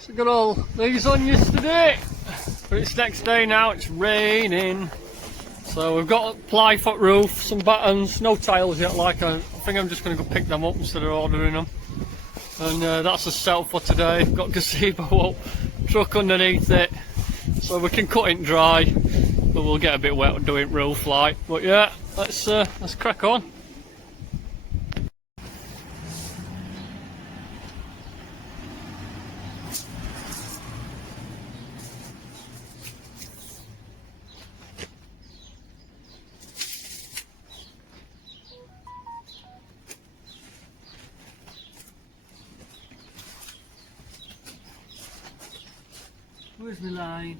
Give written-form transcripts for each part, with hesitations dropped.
So got all these on yesterday, but it's next day now, it's raining. So we've got a plyfoot roof, some battens, no tiles yet, I think I'm just going to go pick them up instead of ordering them. And that's a setup for today. Got gazebo up, truck underneath it, so we can cut it dry, but we'll get a bit wet doing roof light. But yeah, let's crack on. Where's my line?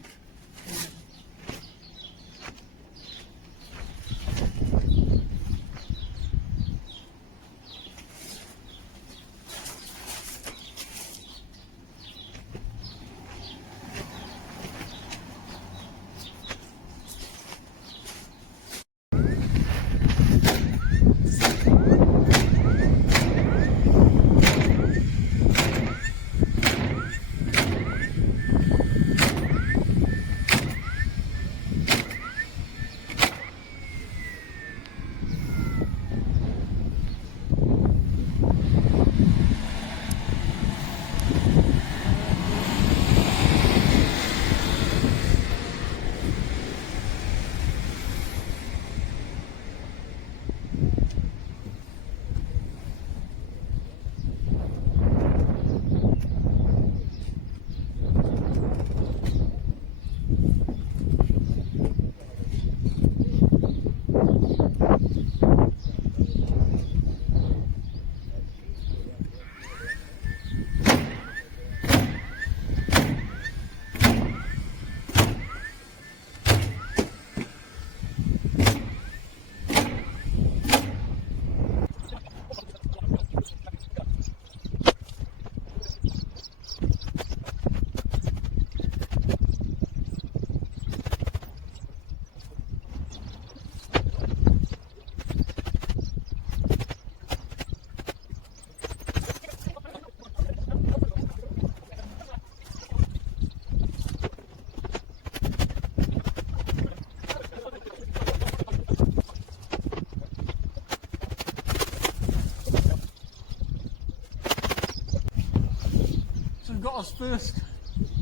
We've got our first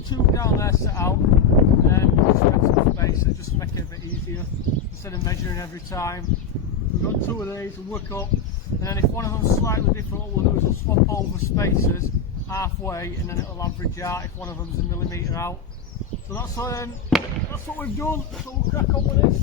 two down there set out, and we'll spend some spaces just to make it a bit easier instead of measuring every time. We've got two of these, we'll work up, and then if one of them's slightly different, what we'll do is we'll swap over spaces halfway, and then it'll average out if one of them's a millimetre out. So that's what we've done, so we'll crack on with this.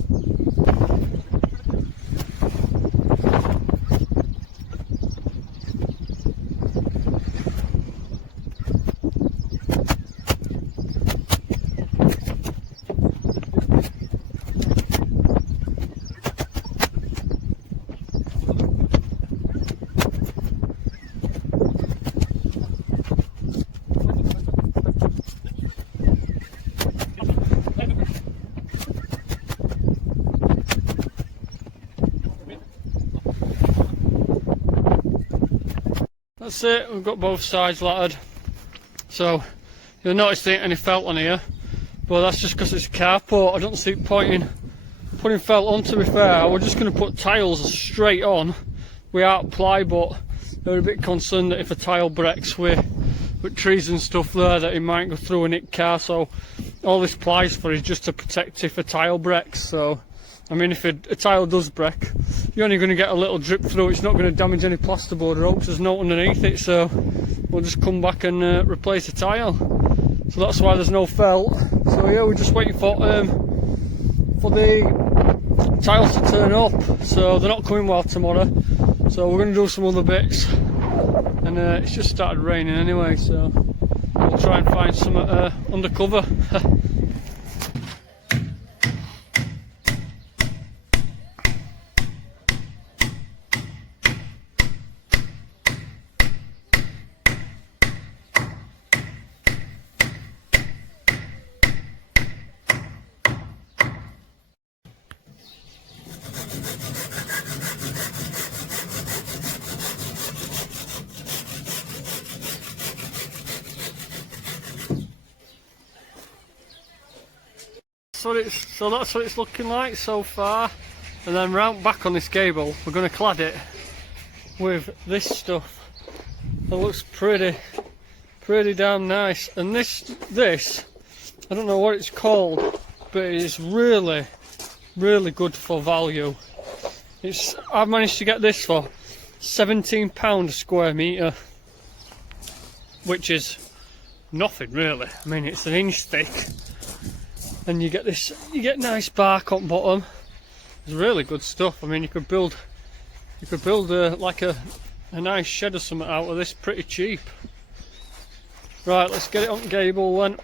That's it, we've got both sides lattered. So you'll notice there ain't any felt on here, but that's just because it's a carport. I don't see point in putting felt on, to be fair. We're just going to put tiles straight on without ply, but they're a bit concerned that if a tile breaks with trees and stuff there, that it might go through a nick car. So all this plies for is just to protect if a tile breaks. So I mean, if a tile does break, you're only going to get a little drip through. It's not going to damage any plasterboard or because there's no underneath it. So we'll just come back and replace the tile. So that's why there's no felt. So yeah, we're just waiting for the tiles to turn up. So they're not coming well tomorrow. So we're going to do some other bits. And it's just started raining anyway. So we'll try and find some under cover. that's what it's looking like so far. And then round back on this gable, we're going to clad it with this stuff. It looks pretty damn nice. And this, I don't know what it's called, but it is really good for value. I've managed to get this for £17 a square metre, which is nothing really. I mean, it's an inch thick, and you get nice bark on bottom. It's really good stuff. I mean, you could build like a nice shed or something out of this pretty cheap. Right, let's get it on gable then.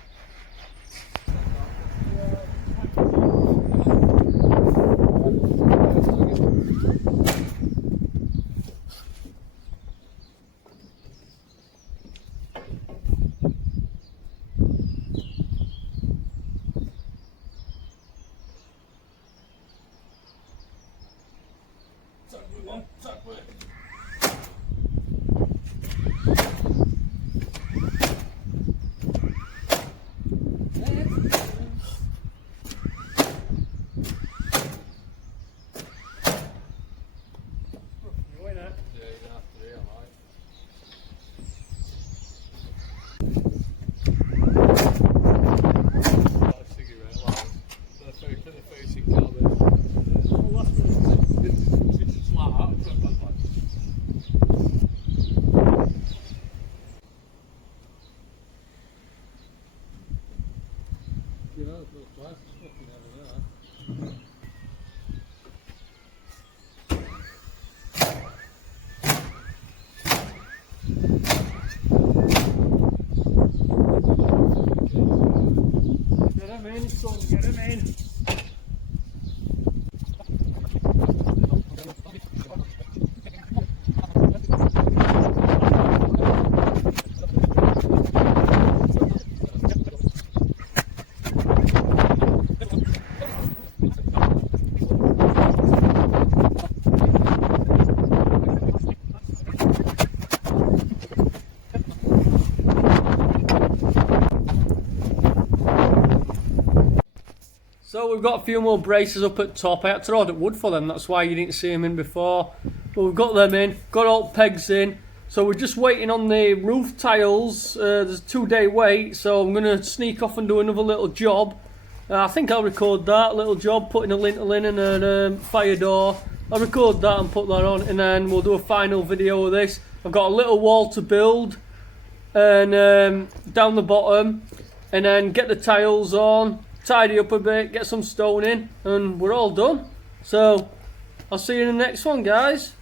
Get him in. So we've got a few more braces up at top. I had to order wood for them, that's why you didn't see them in before. But we've got them in, got all pegs in. So we're just waiting on the roof tiles. There's a 2-day wait, so I'm going to sneak off and do another little job. I think I'll record that little job, putting a lintel in and a fire door. I'll record that and put that on, and then we'll do a final video of this. I've got a little wall to build, and down the bottom, and then get the tiles on, tidy up a bit, get some stone in, and we're all done. So I'll see you in the next one, guys.